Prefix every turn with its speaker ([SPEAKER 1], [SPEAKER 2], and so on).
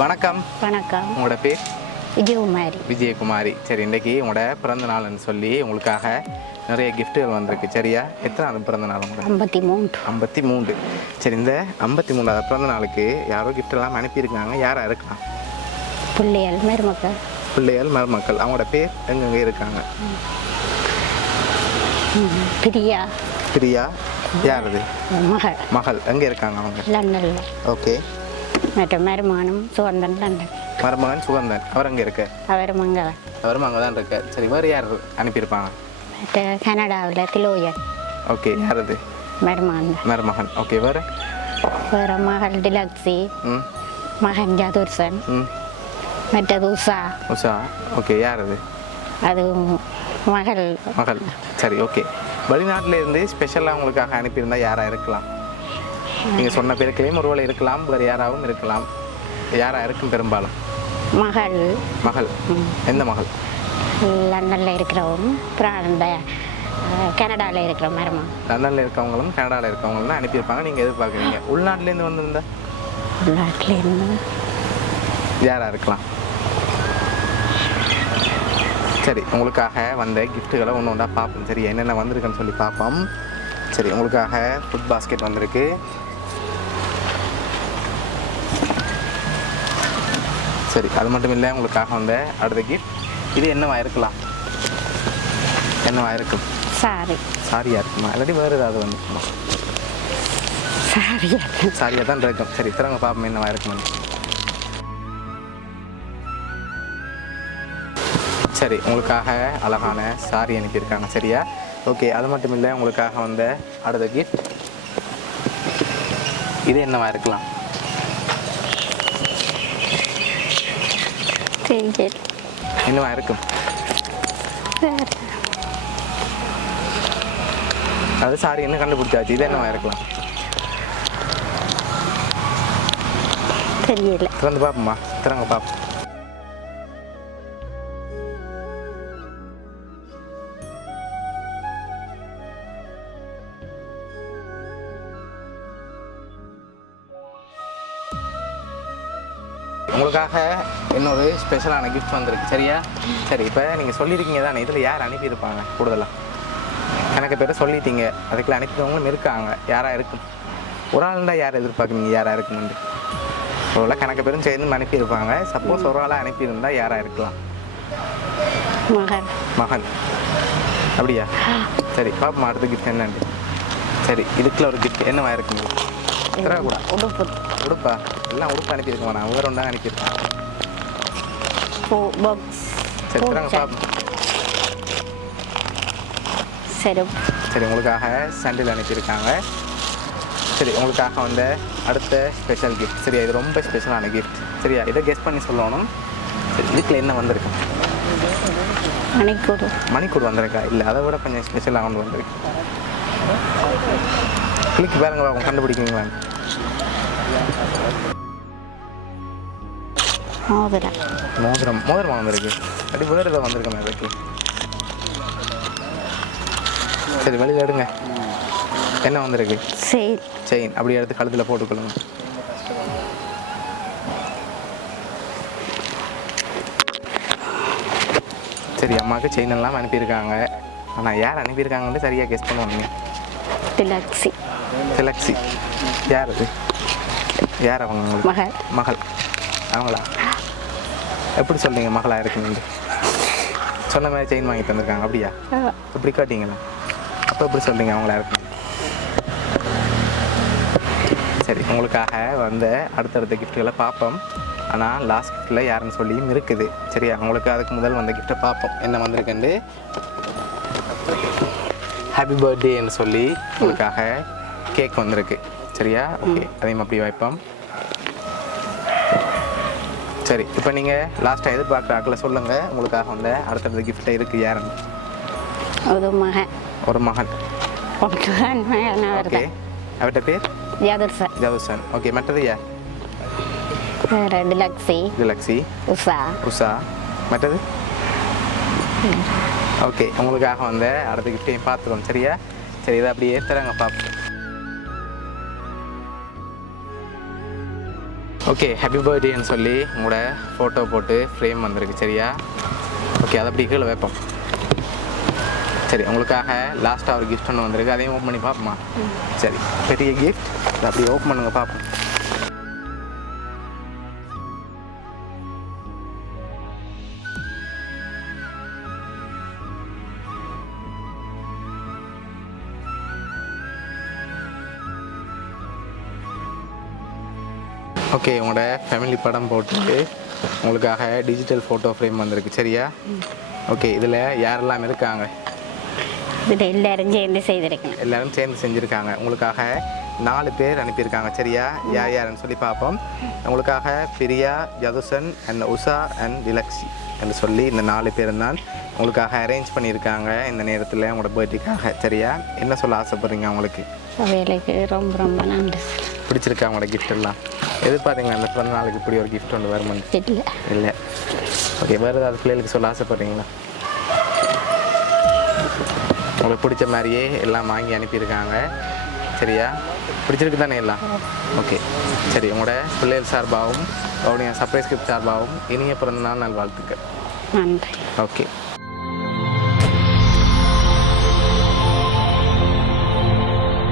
[SPEAKER 1] வணக்கம்.
[SPEAKER 2] வணக்கம்.
[SPEAKER 1] உங்களோட பேர்?
[SPEAKER 2] விஜயகுமாரி.
[SPEAKER 1] விஜயகுமாரி. சரி இன்னைக்கு உங்களோட பிறந்த நாள்னு சொல்லி உங்களுக்காக நிறைய கிஃப்ட்டுகள் வந்திருக்கு. சரியா? எத்தனாவது பிறந்த நாள் உங்களுக்கு?
[SPEAKER 2] ஐம்பத்தி மூன்று.
[SPEAKER 1] ஐம்பத்தி மூன்று. சரி இந்த ஐம்பத்தி மூணாவது பிறந்த நாளுக்கு யாரோ எல்லாம் அனுப்பியிருக்காங்க. யாராக இருக்கலாம்
[SPEAKER 2] பிள்ளைகள் மருமக்கள்.
[SPEAKER 1] பிள்ளைகள் மருமக்கள். அவங்களோட பேர் எங்கெங்கே இருக்காங்க?
[SPEAKER 2] பிரியா.
[SPEAKER 1] பிரியா? யார் அது?
[SPEAKER 2] மகள்.
[SPEAKER 1] மகள். எங்கே இருக்காங்க அவங்க?
[SPEAKER 2] லண்டனில்.
[SPEAKER 1] ஓகே.
[SPEAKER 2] மற்ற மருமானம் சுகந்தன் லண்டன்
[SPEAKER 1] மருமகன் சுகந்தன் அவர் அங்கே இருக்க
[SPEAKER 2] அவர் மங்களன்
[SPEAKER 1] அவரும் அங்கே தான் இருக்க சரி வேறு யார் அனுப்பியிருப்பாங்க
[SPEAKER 2] மற்ற கனடாவில் திலோயன்
[SPEAKER 1] ஓகே யார் அது
[SPEAKER 2] மருமான்
[SPEAKER 1] மருமகன் ஓகே வேறு
[SPEAKER 2] வேறு மகள் டிலக்ஸி மகன் ஜதுர்சன் மற்றது உஷா
[SPEAKER 1] உஷா ஓகே யார் அது
[SPEAKER 2] அது மகள்
[SPEAKER 1] மகள் சரி ஓகே வெளிநாட்டில் இருந்து ஸ்பெஷலாக உங்களுக்காக அனுப்பியிருந்தா யாராக இருக்கலாம் நீங்கள் சொன்ன பேருக்களையும் ஒருவேளை இருக்கலாம் வேறு யாராகவும் இருக்கலாம். யாராக இருக்கும் பெரும்பாலும்?
[SPEAKER 2] மகள்.
[SPEAKER 1] மகள். எந்த மகள்?
[SPEAKER 2] லண்டனில் இருக்கிறவங்க அப்புறம் அந்த கனடாவில் இருக்கிற மருமகன்
[SPEAKER 1] லண்டனில் இருக்கவங்களும் கனடாவில் இருக்கவங்களும் தான் அனுப்பியிருப்பாங்க. நீங்கள் எதிர்பார்க்குறீங்க. உள்நாட்டிலேருந்து வந்திருந்தா?
[SPEAKER 2] நாட்டிலேருந்து
[SPEAKER 1] யாராக இருக்கலாம்? சரி உங்களுக்காக வந்த கிஃப்ட்டுகளை ஒன்று ஒன்றா பார்ப்போம். சரி என்னென்ன வந்திருக்குன்னு சொல்லி பார்ப்போம். சரி உங்களுக்காக ஃபுட் பாஸ்கெட் வந்திருக்கு. சரி அது மட்டும் இல்லை உங்களுக்காக வந்த அடுத்த கிஃப்ட் இது என்னவா இருக்கலாம்? என்னவா இருக்கும்?
[SPEAKER 2] சாரி
[SPEAKER 1] சாரியாக இருக்குமா? இல்லாட்டி வேறு ஏதாவது வந்துருக்குமா
[SPEAKER 2] சாரியா
[SPEAKER 1] சாரியாக தான் இருக்கும். சரி திறங்க பார்ப்போம் என்னவா இருக்குமா சரி உங்களுக்காக அழகான சாரி அனுப்பியிருக்காங்க சரியா? ஓகே அது மட்டும் இல்லை உங்களுக்காக வந்த அடுத்த கிஃப்ட் இது என்னவா இருக்கலாம்?
[SPEAKER 2] தெரியல
[SPEAKER 1] என்னவா இருக்கும். அது சாரி என்ன கண்டுபிடிச்சாச்சு. இது என்னவா இருக்கலாம்.
[SPEAKER 2] தெரியல.
[SPEAKER 1] திறந்து பார்ப்போம்மா. திறங்க பார்ப்போம். உங்களுக்காக இன்னொரு ஸ்பெஷலான கிஃப்ட் வந்திருக்கு. சரியா? சரி இப்போ நீங்கள் சொல்லியிருக்கீங்க தானே இதில் யார் அனுப்பியிருப்பாங்க கூடுதலாக எனக்கு பேர் சொல்லிட்டீங்க. அதுக்குள்ள அனுப்பினவங்களும் இருக்காங்க. யாராக இருக்கும்? ஒரு ஆள் தான் யார் எதிர்பார்க்குறீங்க? யாராக இருக்குன்னு ஒருவேளை கணக்கு பேரும் சேர்ந்து அனுப்பியிருப்பாங்க. சப்போஸ் ஒரு ஆளாக அனுப்பியிருந்தா யாராக இருக்கலாம்?
[SPEAKER 2] மகள்
[SPEAKER 1] மகன். அப்படியா? சரி பாப்பா அடுத்த கிஃப்ட் என்னன்னு. சரி இதுக்குள்ள ஒரு கிஃப்ட் என்னவா இருக்குங்க கூட.
[SPEAKER 2] உடுப்பு.
[SPEAKER 1] உடுப்பா. எல்லாம் உடுப்பு அனுப்பியிருக்க வேணாம் வேறு ஒன்றா
[SPEAKER 2] பாக்ஸ்
[SPEAKER 1] சரி
[SPEAKER 2] செருப்பு
[SPEAKER 1] சரி. உங்களுக்காக சண்டில் அனுப்பியிருக்காங்க. சரி உங்களுக்காக வந்த அடுத்த ஸ்பெஷல் கிஃப்ட் சரியா இது ரொம்ப ஸ்பெஷலான கிஃப்ட் சரியா இதை கெஸ் பண்ணி சொல்லணும். சரி இதுக்குள்ள என்ன வந்திருக்கு?
[SPEAKER 2] மணிக்கூடு.
[SPEAKER 1] மணிக்கூடு வந்திருக்கா? இல்லை அதை விட கொஞ்சம் ஸ்பெஷலாக ஒன்று வந்திருக்கு. கிளிக் பாருங்க பாப்போம் கண்டுபிடிக்கிறீங்களா
[SPEAKER 2] மோதிரம்.
[SPEAKER 1] மோதிரம் மோதிரம் வந்திருக்கு. அப்படி ஏதோ வந்திருக்கேன் அதுக்கு சரி வெளியில் எடுங்க. என்ன வந்திருக்கு?
[SPEAKER 2] செயின்
[SPEAKER 1] செயின் அப்படி எடுத்து கழுத்தில் போட்டுக்கொள்ளுங்க. சரி அம்மாவுக்கு செயின் எல்லாம் அனுப்பியிருக்காங்க. ஆனால் யார் அனுப்பியிருக்காங்கன்னு சரியாக கெஸ் பண்ணுவாங்க
[SPEAKER 2] டிலக்ஸி
[SPEAKER 1] செலக்ஸி யார் அது யார் அவங்க உங்களுக்கு
[SPEAKER 2] மகள்.
[SPEAKER 1] மகள். அவங்களா? எப்படி சொல்றீங்க மகளா இருக்குன்னு? சொன்ன மாதிரி செயின் வாங்கி தந்திருக்காங்க. அப்படியா? எப்படி காட்டிங்களா? அப்போ எப்படி சொல்றீங்க அவங்களா இருக்கு சரி உங்களுக்காக வந்த அடுத்தடுத்த கிஃப்ட்டுகளை பார்ப்போம். ஆனால் லாஸ்ட் கிஃப்ட்டில் யாருன்னு சொல்லியும் இருக்குது சரியா? உங்களுக்கு அதுக்கு முதல் வந்த கிஃப்ட்டை பார்ப்போம். என்ன வந்திருக்குன்னு ஹாப்பி பர்த்டேன்னு சொல்லி உங்களுக்காக கேக் வந்திருக்கு. சரியா? ஓகே அதையும் அப்படி வைப்போம். சரி இப்போ நீங்கள் லாஸ்ட்டாக எதிர்பார்க்குற ஆக்கில் சொல்லுங்கள் உங்களுக்காக வந்த அடுத்தடுத்த கிஃப்ட்டை இருக்குது யாருன்னு.
[SPEAKER 2] ஒரு மகன்.
[SPEAKER 1] ஒரு மகன். ஓகே. அவர்கிட்ட பேர்?
[SPEAKER 2] ஜதுர்சன்.
[SPEAKER 1] ஜவுசன் ஓகே மற்றது யார்?
[SPEAKER 2] டிலக்ஸி
[SPEAKER 1] திலக்ஸி
[SPEAKER 2] உஷா.
[SPEAKER 1] உஷா. மற்றது? ஓகே உங்களுக்காக வந்த அடுத்த கிஃப்ட்டையும் பார்த்துக்கோம் சரியா? சரி இதை அப்படியே தராங்க பார்ப்போம் ஓகே ஹாப்பி பர்த்டேன்னு சொல்லி உங்களோட ஃபோட்டோ போட்டு ஃப்ரேம் வந்திருக்கு சரியா? ஓகே அதை அப்படி கீழே வைப்போம். சரி உங்களுக்காக லாஸ்ட்டாக ஒரு கிஃப்ட் ஒன்று வந்திருக்கு. அதையும் ஓப்பன் பண்ணி பார்ப்போமா? சரி பெரிய கிஃப்ட் அதை அப்படியே ஓப்பன் பண்ணுங்க பார்ப்போம். ஓகே உங்களோட ஃபேமிலி படம் போட்டு உங்களுக்காக டிஜிட்டல் ஃபோட்டோ ஃப்ரேம் வந்திருக்கு சரியா? ஓகே இதில் யாரெல்லாம் இருக்காங்க?
[SPEAKER 2] இது எல்லாரும் சேர்ந்து செய்திருக்கேன்
[SPEAKER 1] எல்லாரும் சேர்ந்து செஞ்சுருக்காங்க. உங்களுக்காக நாலு பேர் அனுப்பியிருக்காங்க சரியா? யார் யாருன்னு சொல்லி பார்ப்போம். உங்களுக்காக பிரியா யதுசன் அண்ட் உஷா அண்ட் டிலக்ஸி என்று சொல்லி இந்த நாலு பேர் தான் உங்களுக்காக அரேஞ்ச் பண்ணியிருக்காங்க இந்த நேரத்தில் உங்களோட பர்த்டேக்காக சரியா? என்ன சொல்ல ஆசைப்படுறீங்க உங்களுக்கு?
[SPEAKER 2] அவைகளுக்கு ரொம்ப ரொம்ப நன்றி
[SPEAKER 1] பிடிச்சிருக்கா உங்களோட gift எல்லாம்? எதிர்பார்த்தீங்களா அந்த பிறந்த நாளுக்கு இப்படி ஒரு gift ஒன்று வருமான்னு
[SPEAKER 2] இல்லை
[SPEAKER 1] இல்லை. ஓகே வேறு ஏதாவது பிள்ளைகளுக்கு சொல்ல ஆசைப்படுறீங்களா? உங்களுக்கு பிடிச்ச மாதிரியே எல்லாம் வாங்கி அனுப்பியிருக்காங்க. சரியா? பிடிச்சிருக்கு தானே எல்லாம்? ஓகே சரி உங்களோட பிள்ளைகள் சார்பாகவும் அவருடைய சர்ப்ரைஸ் கிஃப்ட் சார்பாகவும் இனிய பிறந்த நாள் நல்வாழ்த்துக்கள். ஓகே